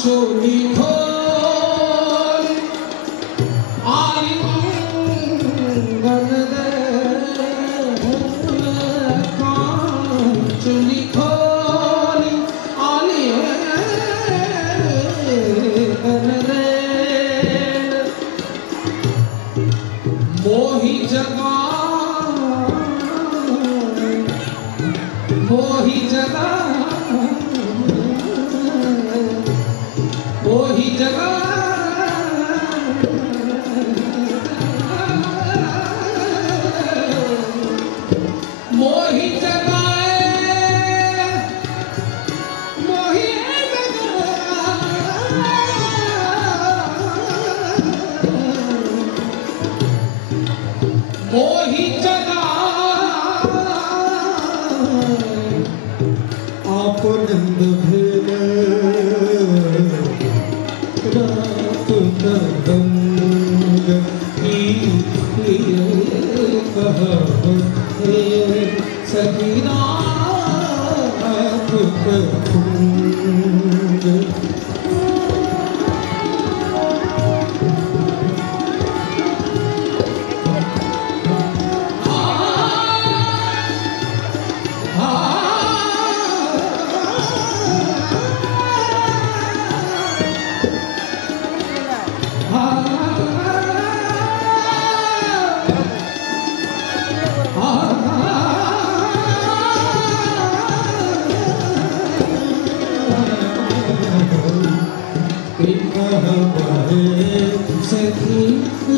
चोली खोल आलिंगन दे चोली खोल आलिंगन दे मोही जगा मोही जगा मोही जगा मोही जगाए मोही मोही जगा आप नंद भेल रात नंद की कहा सगी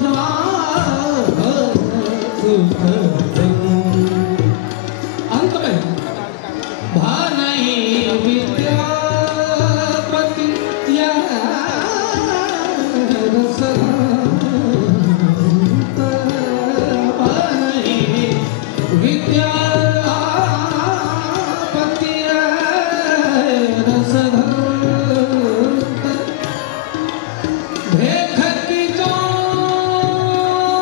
रात कुंज अंत में भानई विद्यापति भानई विद्यापति भेख की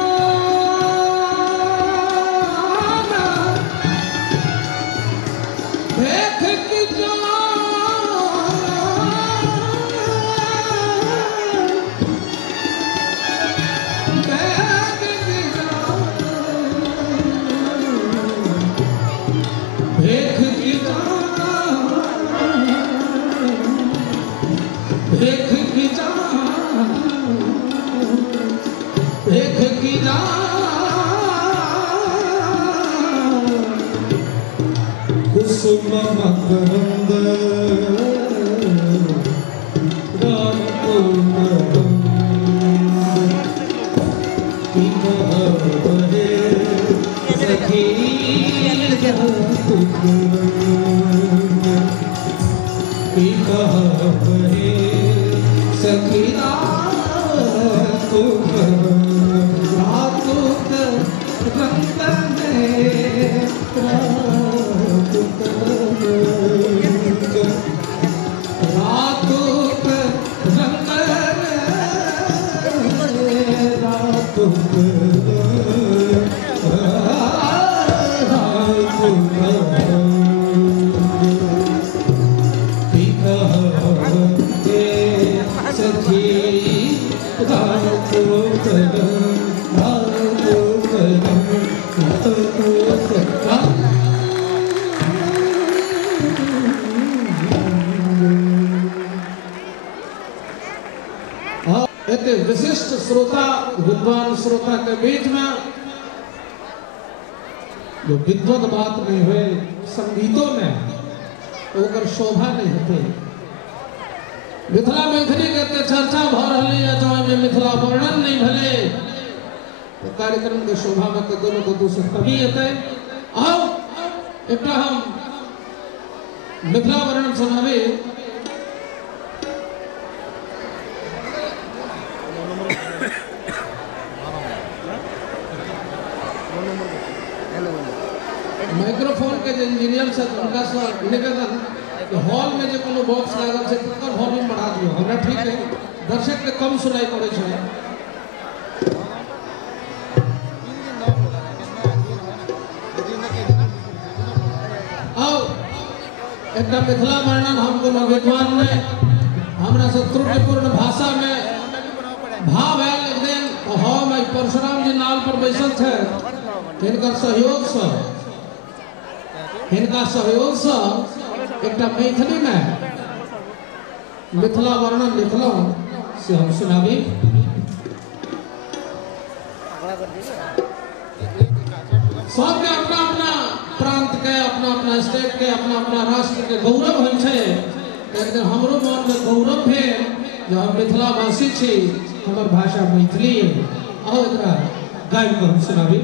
भेख की भेख की भेख की भेख की कुसुम मकरंद सखी सखी विशिष्ट श्रोता विद्वान श्रोता के बीच में जो विद्वत बात नहीं हुए संगीतों में तो अगर शोभा नहीं होते मिथिला मैथिली कहते चर्चा भ रही है जो में मिथिला वर्णन नहीं भले तो कार्यक्रम के शोभा में तो दोनों को दूसरे कमी होते आओ एक हम मिथिला वर्णन सुनावे माइक्रोफोन के इंजीनियर से उनका निवेदन हॉल में जो कोनो बॉक्स लागल है तकर वॉल्यूम बढ़ा दियो हमरा ठीक है दर्शक के कम सुनाई पड़े छै आओ एक मिथिला वर्णन हम दोनों विद्वान ने हमरा से त्रुटिपूर्ण भाषा में भाव आयल एक दिन हम परशुराम जी नाल पर बैसल थे हिनकर सहयोग से एक मैथिली में मिथिला वर्णन लिखलों से हम सुनाबी। सबके अपना अपना प्रांत के अपना अपना स्टेट के अपना अपना राष्ट्र के गौरव होइ छै। लेकिन हमरो मन में गौरव भेल जो हम मिथिला वासी छी हमर भाषा मैथिली और एकरा गाय को हम सुनाबी।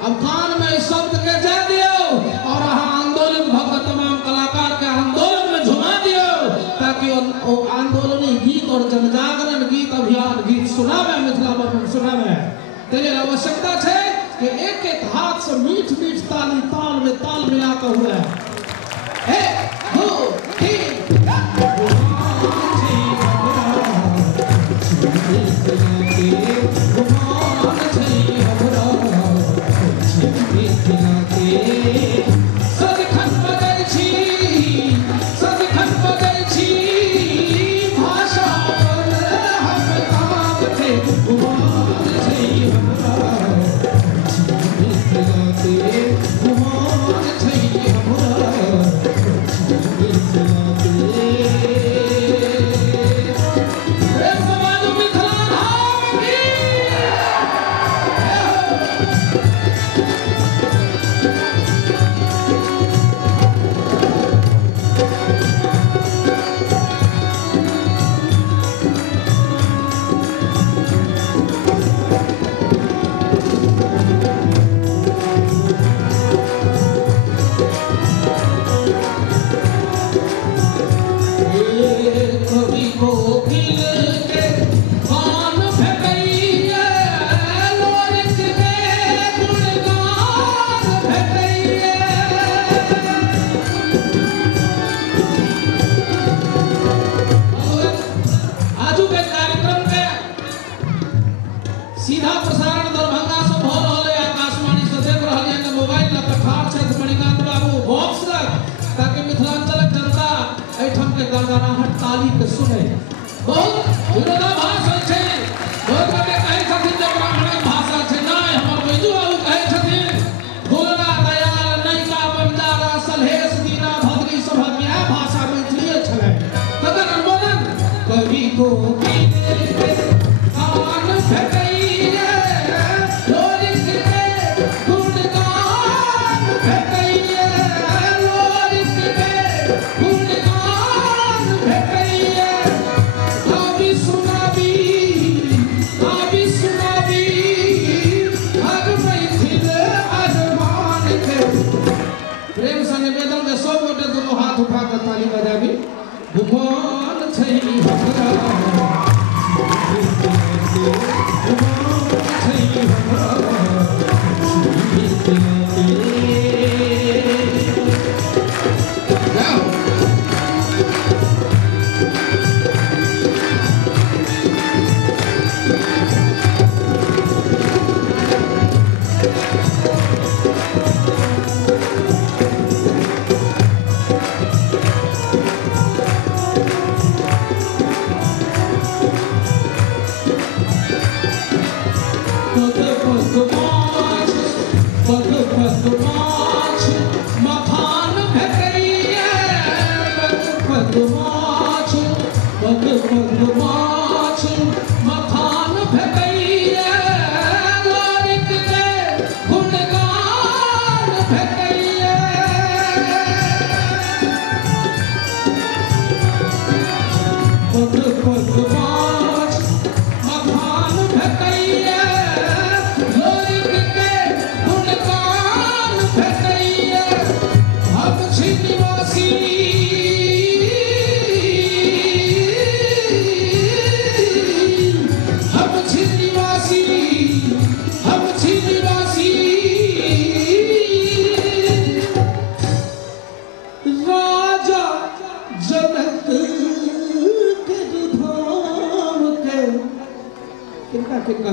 अब कान में इस शब्द के जा दियो और आंदोलन भक्त तमाम कलाकार के आंदोलन में झुमा दियो ताकि वो आंदोलनी गीत और जनजागरण गीत अभियान गीत सुनावे मिथिला वर्णन सुनावे। तेरे आवश्यकता है कि एक एक हाथ से मीठ मीठ ताली ताल में ताल मिलाते हुए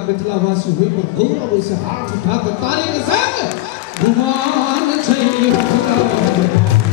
मिथिलावासी हुई पर गौरव से हाथ उठाकर तारे के संग गुमान छैली भगवान